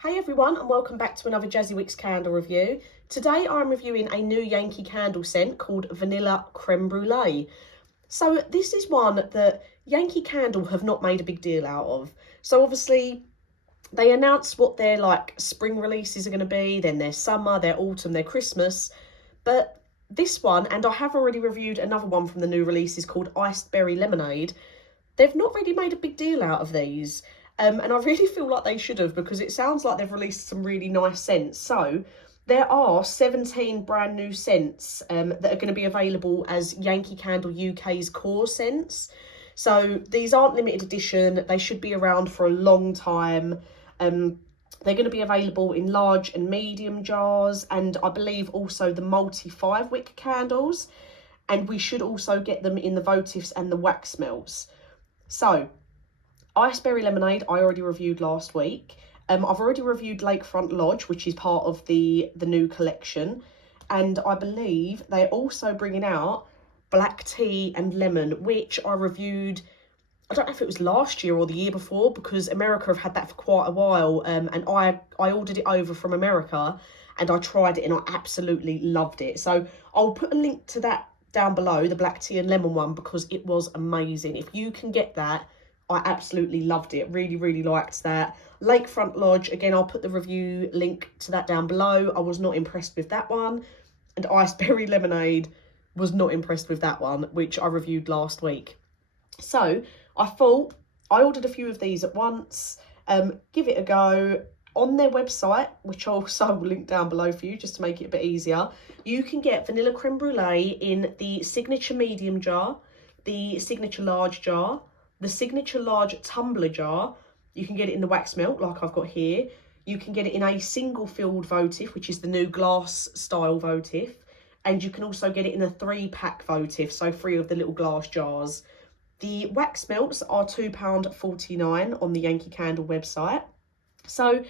Hey everyone, and welcome back to another Jazzy Wicks candle review. Today I'm reviewing a new Yankee Candle scent called Vanilla Crème Brûlée. So this is one that Yankee Candle have not made a big deal out of. So obviously they announced what their spring releases are going to be, then their summer, their autumn, their Christmas. But this one, and I have already reviewed another one from the new releases called Iced Berry Lemonade, they've not really made a big deal out of these. And I really feel like they should have, because it sounds like they've released some really nice scents. So there are 17 brand new scents that are going to be available as Yankee Candle UK's core scents. So these aren't limited edition. They should be around for a long time. They're going to be available in large and medium jars, and I believe also the multi 5-wick candles. And we should also get them in the votives and the wax melts. So Iced Berry Lemonade, I already reviewed last week. I've already reviewed Lakefront Lodge, which is part of the new collection. And I believe they're also bringing out Black Tea and Lemon, which I reviewed, I don't know if it was last year or the year before, because America have had that for quite a while. And I ordered it over from America and I tried it and I absolutely loved it. So I'll put a link to that down below, the Black Tea and Lemon one, because it was amazing. If you can get that, I absolutely loved it. Really liked that. Lakefront Lodge, again, I'll put the review link to that down below. I was not impressed with that one. And Iced Berry Lemonade, was not impressed with that one, which I reviewed last week. So I thought I ordered a few of these at once. Give it a go. On their website, which I'll also link down below for you just to make it a bit easier, you can get Vanilla Crème Brûlée in the Signature Medium jar, the Signature Large jar, the Signature Large Tumbler jar. You can get it in the wax melt like I've got here. You can get it in a single filled votive, which is the new glass style votive. And you can also get it in a 3-pack votive, so 3 of the little glass jars. The wax melts are £2.49 on the Yankee Candle website. So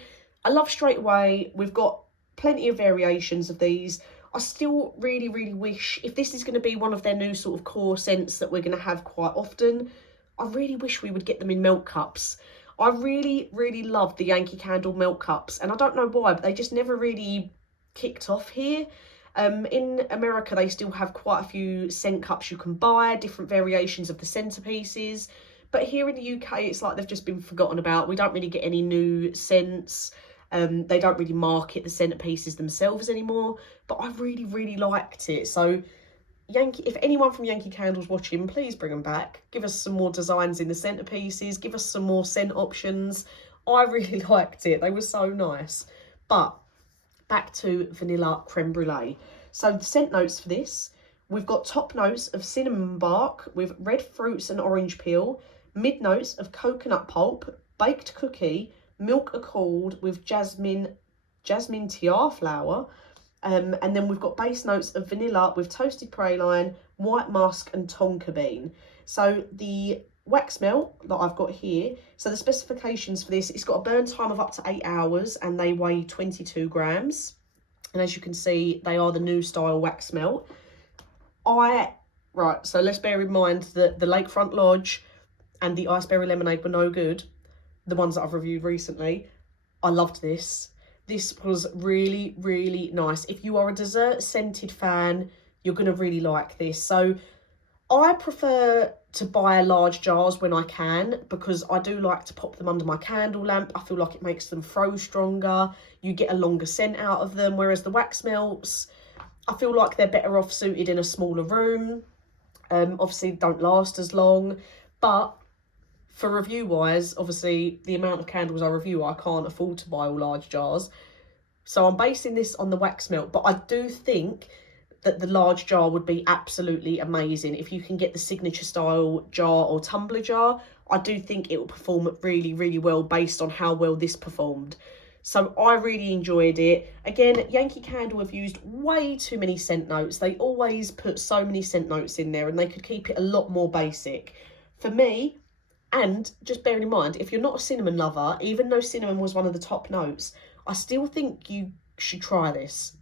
I love straight away. We've got plenty of variations of these. I still really wish, if this is going to be one of their new sort of core scents that we're going to have quite often, I really wish we would get them in milk cups. I really loved the Yankee Candle milk cups, and I don't know why, but they just never really kicked off here. In America, they still have quite a few scent cups you can buy, different variations of the centerpieces. But here in the UK, it's like they've just been forgotten about. We don't really get any new scents. They don't really market the centerpieces themselves anymore. But I really liked it. So Yankee, if anyone from Yankee Candle's watching, please bring them back. Give us some more designs in the centerpieces. Give us some more scent options. I really liked it. They were so nice. But back to Vanilla Crème Brûlée. So the scent notes for this, we've got top notes of cinnamon bark with red fruits and orange peel, mid notes of coconut pulp, baked cookie, milk accord with jasmine tiare flower. And then we've got base notes of vanilla with toasted praline, white musk and tonka bean. So the wax melt that I've got here, so the specifications for this, it's got a burn time of up to 8 hours and they weigh 22 grams. And as you can see, they are the new style wax melt. Right, so let's bear in mind that the Lakefront Lodge and the Iced Berry Lemonade were no good. The ones that I've reviewed recently. I loved this. This was really nice. If you are a dessert scented fan, you're going to really like this. So I prefer to buy large jars when I can, because I do like to pop them under my candle lamp. I feel like it makes them throw stronger. You get a longer scent out of them. Whereas the wax melts, I feel like they're better off suited in a smaller room. Obviously don't last as long, but for review wise, obviously the amount of candles I review, I can't afford to buy all large jars. So I'm basing this on the wax melt, but I do think that the large jar would be absolutely amazing. If you can get the signature style jar or tumbler jar, I do think it will perform really well based on how well this performed. So I really enjoyed it. Again, Yankee Candle have used way too many scent notes. They always put so many scent notes in there and they could keep it a lot more basic. For me, and just bearing in mind, if you're not a cinnamon lover, even though cinnamon was one of the top notes, I still think you should try this.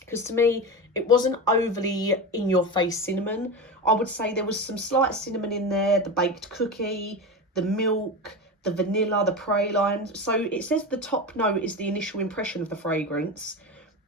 Because to me, it wasn't overly in-your-face cinnamon. I would say there was some slight cinnamon in there, the baked cookie, the milk, the vanilla, the praline. So it says the top note is the initial impression of the fragrance.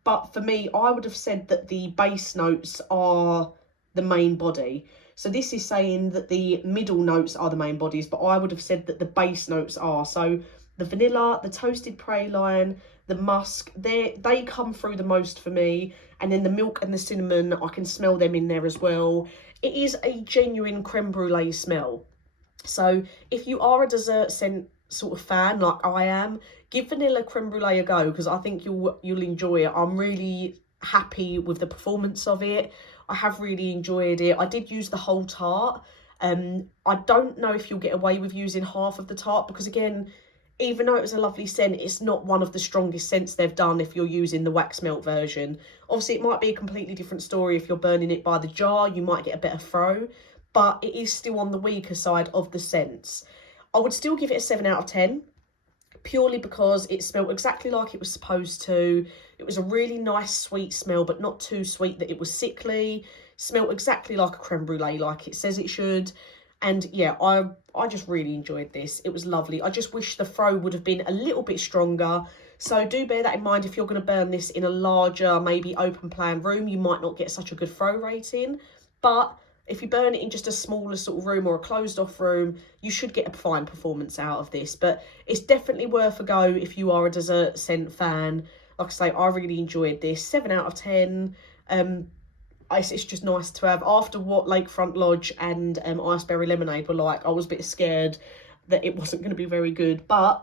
But for me, I would have said that the base notes are the main body. So this is saying that the middle notes are the main bodies, but I would have said that the base notes are. So the vanilla, the toasted praline, the musk, they come through the most for me. And then the milk and the cinnamon, I can smell them in there as well. It is a genuine creme brulee smell. So if you are a dessert scent sort of fan like I am, give vanilla creme brulee a go, because I think you'll enjoy it. I'm really happy with the performance of it. I have really enjoyed it. I did use the whole tart. I don't know if you'll get away with using half of the tart, because again, even though it was a lovely scent, it's not one of the strongest scents they've done if you're using the wax melt version. Obviously, it might be a completely different story if you're burning it by the jar. You might get a better throw, but it is still on the weaker side of the scents. I would still give it a 7 out of 10, purely because it smelled exactly like it was supposed to. It was a really nice sweet smell, but not too sweet that it was sickly. Smelled exactly like a creme brulee, like it says it should. And yeah, I just really enjoyed this. It was lovely. I just wish the throw would have been a little bit stronger. So do bear that in mind. If you're going to burn this in a larger, maybe open plan room, you might not get such a good throw rating. But if you burn it in just a smaller sort of room or a closed off room, you should get a fine performance out of this. But it's definitely worth a go if you are a dessert scent fan. Like I say, I really enjoyed this. 7 out of 10. It's just nice to have. After what Lakefront Lodge and Iceberry Lemonade were like, I was a bit scared that it wasn't going to be very good, but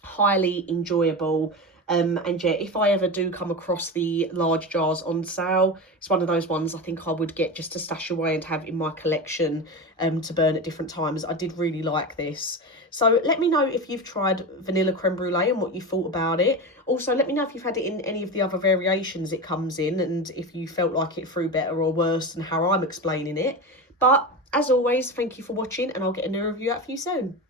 highly enjoyable. And yeah, if I ever do come across the large jars on sale, it's one of those ones I think I would get just to stash away and have in my collection to burn at different times. I did really like this. So let me know if you've tried vanilla creme brulee and what you thought about it. Also, let me know if you've had it in any of the other variations it comes in, and if you felt like it threw better or worse than how I'm explaining it. But as always, thank you for watching, and I'll get a new review out for you soon.